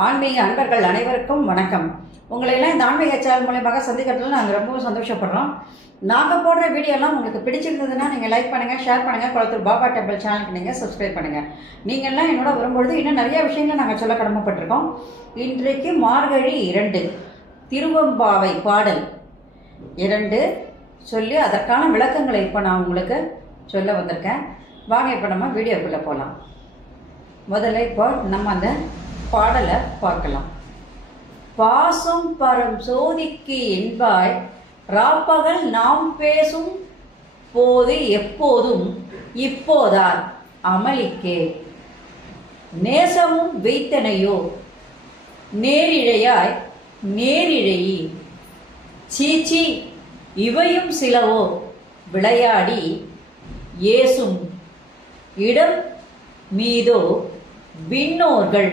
ஆன்மீக அன்பர்கள் அனைவருக்கும் வணக்கம். உங்களை எல்லாம் இந்த ஆன்மீக சேனல் மூலமாக சந்திக்கிறதுல நாங்கள் ரொம்பவும் சந்தோஷப்படுறோம். நாங்கள் போடுற வீடியோலாம் உங்களுக்கு பிடிச்சிருந்ததுன்னா நீங்கள் லைக் பண்ணுங்கள், ஷேர் பண்ணுங்கள். குளத்தூர் பாபா டெம்பிள் சேனலுக்கு நீங்கள் சப்ஸ்கிரைப் பண்ணுங்கள். நீங்கள்லாம் என்னோட வரும்பொழுது இன்னும் நிறைய விஷயங்கள் நாங்கள் சொல்ல கடமைப்பட்டிருக்கோம். இன்றைக்கு மார்கழி 2 திருவெம்பாவை பாடல் 2 சொல்லி அதற்கான விளக்கங்களை இப்போ நான் உங்களுக்கு சொல்ல வந்திருக்கேன். வாங்க இப்போ நம்ம வீடியோக்குள்ளே போகலாம். முதல்ல இப்போ நம்ம அந்த பாடலை பார்க்கலாம். பாசம் பரம் சோதிக்கு என்பாய் ராப்பகல் நாம் பேசும் போது எப்போதும் இப்போதார் அமளிக்கே நேசமும் வைத்தனையோ நேரிழையாய் நேரிழையி சீச்சி இவையும் சிலவோ விளையாடி ஏசும் இடம் மீதோ விண்ணோர்கள்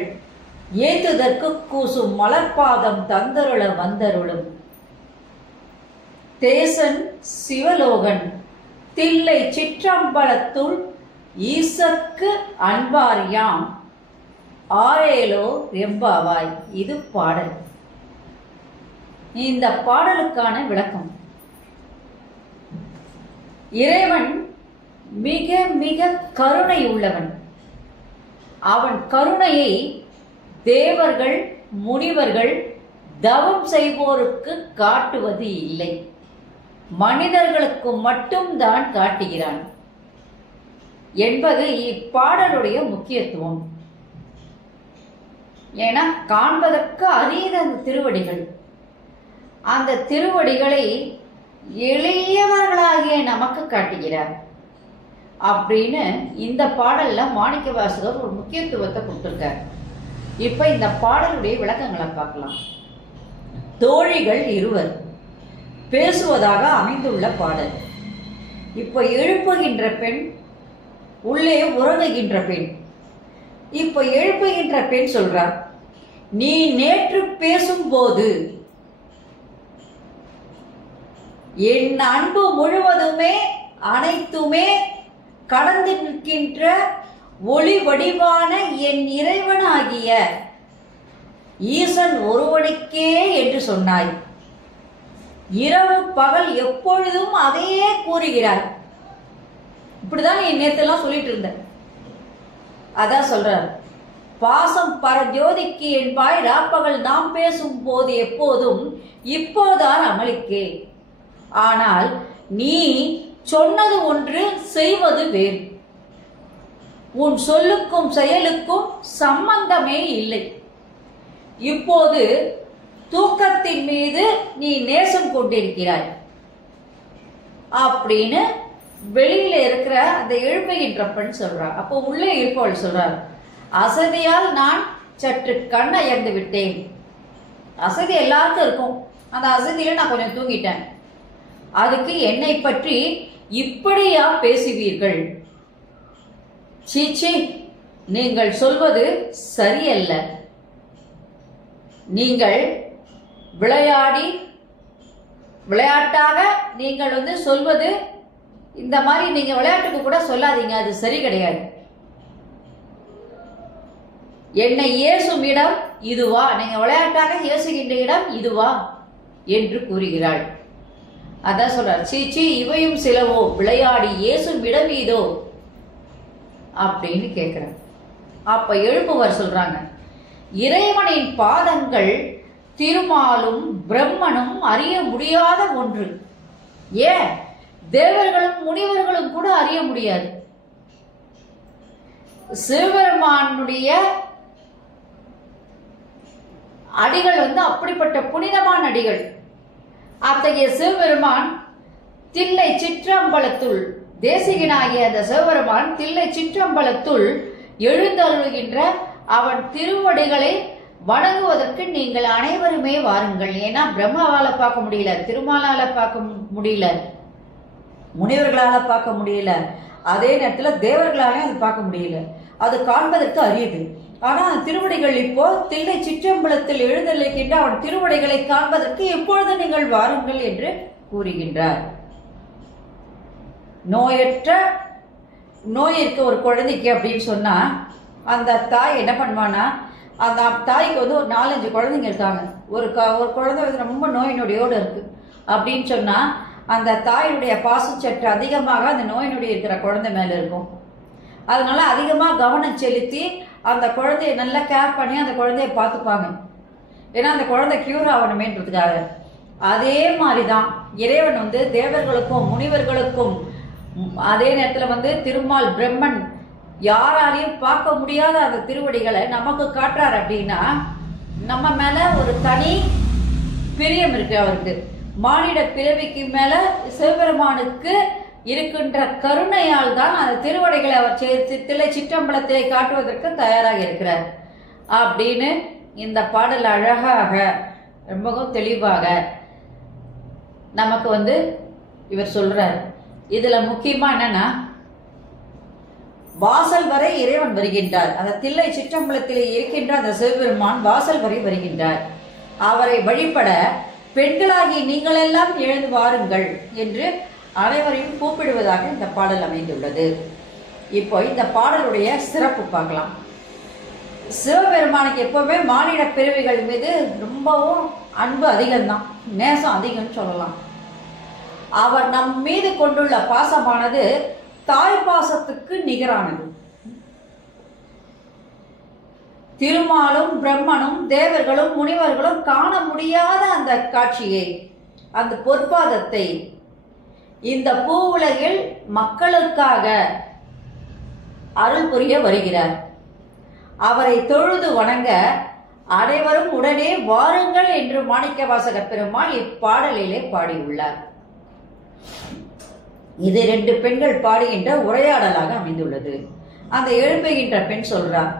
ஏத்துதற்கு கூசும் மலர்பாதம் தந்தருள வந்தருளும் தேசன் சிவலோகன் தில்லை சிற்றம்பலத்துள் ஈசற்கு அன்பார் யாம் ஆரேலோ ரெம்பாவாய். இது பாடல். இந்த பாடலுக்கான விளக்கம். இறைவன் மிக மிக கருணை உள்ளவன். அவன் கருணையை தேவர்கள் முனிவர்கள் தவம் செய்வோருக்கு காட்டுவது இல்லை, மனிதர்களுக்கு மட்டும்தான் காட்டுகிறான் என்பது இப்பாடலுடைய முக்கியத்துவம். ஏன்னா காண்பதற்கு அரியத அந்த திருவடிகள், அந்த திருவடிகளை எளியவர்களாகிய நமக்கு காட்டுகிறார் அப்படின்னு இந்த பாடல்ல மாணிக்க வாசகர் ஒரு முக்கியத்துவத்தை கொடுத்திருக்கார். இப்ப இந்த பாடலுடைய விளக்கங்களை பார்க்கலாம். தோழிகள் இருவர் பேசுவதாக அமைந்துள்ள பாடல். இப்ப எழுப்புகின்ற பெண், உள்ளே உறங்குகின்ற பெண். இப்ப எழுப்புகின்ற பெண் சொல்றார், நீ நேற்று பேசும்போது என் அன்பு முழுவதுமே அனைத்துமே கடந்து நிற்கின்ற ஒளி வடிவான என் இறைவனாகிய ஈசன் ஒருவனுக்கே என்று சொன்னாய். இரவு பகல் எப்பொழுதும் அதையே கூறுகிறார். இப்படிதான் நீ நேத்தெல்லாம் சொல்லிட்டு இருந்த. அதான் சொல்றார், பாசம் பரஜோதிக்கு என்பாய் ராப்பகல் நாம் பேசும் போது எப்போதும் இப்போதான் அமளிக்கே. ஆனால் நீ சொன்னது ஒன்று, செய்வது வேறு. உன் சொல்லுக்கும் செயலுக்கும் சம்பந்தமே இல்லை. இப்போது தூக்கத்தின் மீது நீ நேசம் கொண்டிருக்கிறாய் அப்படின்னு வெளியில இருக்கிற அந்த எழுப்புகின்ற பெண் சொல்றார். அப்போ உள்ளே இருப்பவள் சொல்றார், அசதியால் நான் சற்று கண் அயர்ந்து விட்டேன். அசதி எல்லாருக்கும் இருக்கும், அந்த அசதியில நான் கொஞ்சம் தூங்கிட்டேன். அதுக்கு என்னை பற்றி இப்படியா பேசுவீர்கள்? சீச்சி, நீங்கள் சொல்வது சரியல்ல. நீங்கள் விளையாட்டாக நீங்கள் சொல்வது, இந்த மாதிரி நீங்க விளையாட்டுக்கு கூட சொல்லாதீங்க, அது சரி கிடையாது. என்னை ஏசும் இடம் இதுவா? நீங்க விளையாட்டாக ஏசுகின்ற இடம் இதுவா என்று கூறுகிறாள். அதான் சொல்றார், சீச்சி இவையும் சிலவோ விளையாடி ஏசும் இடம் இதோ அப்படின்னு கேட்கிறார். அப்ப எழுப்புவர் சொல்றாங்க, இறைவனின் பாதங்கள் திருமாலும் பிரம்மனும் அறிய முடியாத ஒன்று. ஏன் தேவர்களும் முனிவர்களும் கூட அறிய முடியாது. சிவபெருமானுடைய அடிகள் அப்படிப்பட்ட புனிதமான அடிகள். அத்தகைய சிவபெருமான் தில்லை சிற்றம்பலத்துள், தேசிகனாகிய அந்த சிவபெருமான் தில்லை சிற்றம்பலத்துள் எழுந்தருளுகின்ற அவன் திருவடிகளை வணங்குவதற்கு நீங்கள் அனைவருமே வாருங்கள். ஏன்னா பிரம்மாவால பார்க்க முடியல, திருமாலால பார்க்க முடியல, முனிவர்களால பார்க்க முடியல, அதே நேரத்தில் தேவர்களாலே அது பார்க்க முடியல. அது காண்பதற்கு அரியது. ஆனா திருவடிகள் இப்போ தில்லை சிற்றம்பலத்தில் எழுந்தருளுகின்ற அவன் திருவடிகளை காண்பதற்கு எப்பொழுது நீங்கள் வாருங்கள் என்று கூறுகின்றார். நோய் இருக்க ஒரு குழந்தைக்கு அப்படின்னு சொன்னா அந்த தாய் என்ன பண்ணுவானா, அந்த தாய்க்கு வந்து ஒரு 4-5 குழந்தைங்க இருக்காங்க. ஒரு குழந்தை வந்து ரொம்ப நோய் நொடியோடு இருக்குது அப்படின்னு சொன்னால் அந்த தாயினுடைய பாசம் சற்று அதிகமாக அந்த நோய் நொடி இருக்கிற குழந்தை மேலே இருக்கும். அதனால அதிகமாக கவனம் செலுத்தி அந்த குழந்தைய நல்லா கேர் பண்ணி அந்த குழந்தைய பார்த்துப்பாங்க. ஏன்னா அந்த குழந்தை க்யூர் ஆகணுமேன்றதுக்காக. அதே மாதிரி தான் இறைவன் வந்து தேவர்களுக்கும் முனிவர்களுக்கும் அதே நேரத்தில் வந்து திருமால் பிரம்மன் யாராலையும் பார்க்க முடியாத அந்த திருவடிகளை நமக்கு காட்டுறார். அப்படின்னா நம்ம மேலே ஒரு தனி பிரியம் இருக்கு. அவருக்கு மானிட பிறவிக்கு மேலே சிவபெருமானுக்கு இருக்கின்ற கருணையால் தான் அந்த திருவடிகளை அவர் தில்லை சிற்றம்பலத்தை காட்டுவதற்கு தயாராக இருக்கிறார் அப்படின்னு இந்த பாடல் அழகாக ரொம்பவும் தெளிவாக நமக்கு வந்து இவர் சொல்றார். இதுல முக்கியமா என்னன்னா, வாசல் வரை இறைவன் வருகின்றார். அந்த தில்லை சிற்றம்பலத்திலே இருக்கின்ற அந்த சிவபெருமான் வாசல் வரை வருகின்றார். அவரை வழிபட பெண்களாகி நீங்களெல்லாம் எழுந்து வாருங்கள் என்று அனைவரையும் கூப்பிடுவதாக இந்த பாடல் அமைந்துள்ளது. இப்போ இந்த பாடலுடைய சிறப்பு பார்க்கலாம். சிவபெருமானுக்கு எப்பவுமே மானிட பிறவிகள் மீது ரொம்பவும் அன்பு அதிகம்தான், நேசம் அதிகம்னு சொல்லலாம். அவர் நம் மீது கொண்டுள்ள பாசமானது தாய் பாசத்துக்கு நிகரானது. திருமாலும் பிரம்மனும் தேவர்களும் முனிவர்களும் காண முடியாத அந்த காட்சியை, அந்த பொற்பாதத்தை இந்த பூ உலகில் மக்களுக்காக அருள் புரிய வருகிறார். அவரை தொழுது வணங்க அனைவரும் உடனே வாருங்கள் என்று மாணிக்கவாசகர் பெருமாள் இப்பாடலிலே பாடியுள்ளார். இது 2 பெண்கள் பாடுகின்ற உரையாடலாக அமைந்துள்ளது. அந்த எழுப்புகின்ற பெண் சொல்றார்,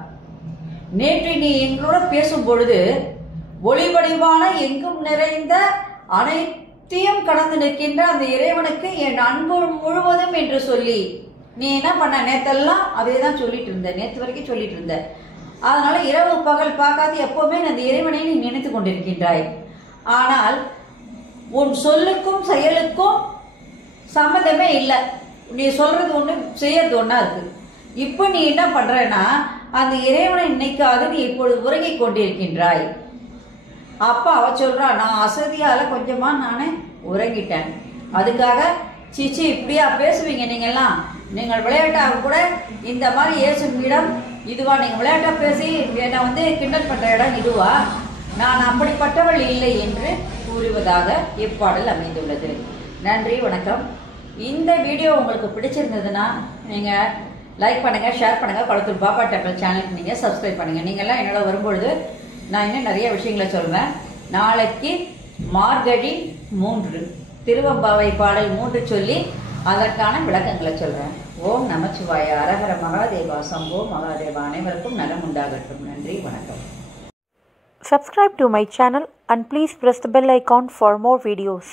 நேற்று நீ எங்களோட பேசும் பொழுது ஒளிவடிவான எங்கும் நிறைந்த அனைத்தையும் கடந்து நிற்கின்ற அந்த இறைவனுக்கு என் அன்பு முழுவதும் என்று சொல்லி நீ என்ன பண்ண, நேத்தெல்லாம் அதே தான் சொல்லிட்டு இருந்த, நேற்று வரைக்கும் சொல்லிட்டு இருந்த. அதனால இரவு பகல் பார்க்காது எப்பவுமே அந்த இறைவனை நீ நினைத்து கொண்டிருக்கின்றாய். ஆனால் உன் சொல்லுக்கும் செயலுக்கும் சம்மந்தமே இல்லை. நீ சொல்றது ஒன்று, செய்யறது ஒன்றா இருக்கு. இப்போ நீ என்ன பண்றன்னா அந்த இறைவனை நினைக்காது நீ இப்பொழுது உறங்கிக் கொண்டிருக்கின்றாய். அப்பா அவ சொல்றா, நான் அசதியால கொஞ்சமா நானே உறங்கிட்டேன். அதுக்காக சிச்சி இப்படியா பேசுவீங்க நீங்கெல்லாம்? நீங்கள் விளையாட்டாக கூட இந்த மாதிரி ஏசும் இடம் இதுவா? நீங்கள் விளையாட்டா பேசி என்னை வந்து கிண்டல் பண்ற இடம் இதுவா? நான் அப்படிப்பட்டவள் இல்லை என்று கூறுவதாக இப்பாடல் அமைந்துள்ளது. நன்றி, வணக்கம். இந்த வீடியோ உங்களுக்கு பிடிச்சிருந்ததுன்னா நீங்கள் லைக் பண்ணுங்கள், ஷேர் பண்ணுங்கள். கொளத்தூர் பாபா டெம்பிள் சேனலுக்கு நீங்கள் சப்ஸ்கிரைப் பண்ணுங்கள். நீங்கள்லாம் என்னோட வரும்பொழுது நான் இன்னும் நிறைய விஷயங்களை சொல்வேன். நாளைக்கு மார்கழி 3 திருவம்பாவை பாடல் 3 சொல்லி அதற்கான விளக்கங்களை சொல்கிறேன். ஓம் நமச்சிவாய, அரஹர மகாதேவா, சம்போ மகாதேவா. அனைவருக்கும் நலம் உண்டாகட்டும். நன்றி, வணக்கம். Subscribe to my channel and please press the bell icon for more videos.